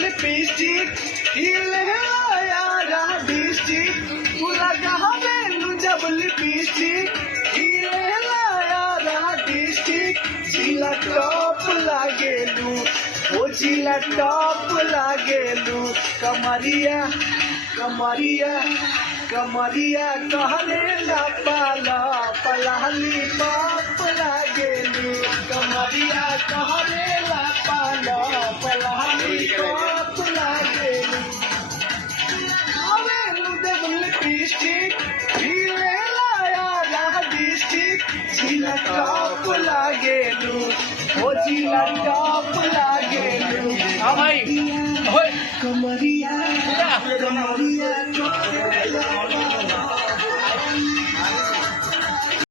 lipstick हिले यारा district तू लगा हमें जब लिपस्टिक हिले यारा डिस्ट्रिक्ट जिला टॉप लागेलू ओ जिला टॉप लागेलू कमरिया कमरिया कमरिया कहने ला पाला पलाली पाप लागेलू कमरिया कहने ला पाला पलाली पाप लागेलू आवेलू देव लिपस्टिक हिले लाया डिस्ट्रिक्ट जिला टॉप लागेलू ओ जिला टॉप लागेलू हाँ भाई कमरिया कमरिया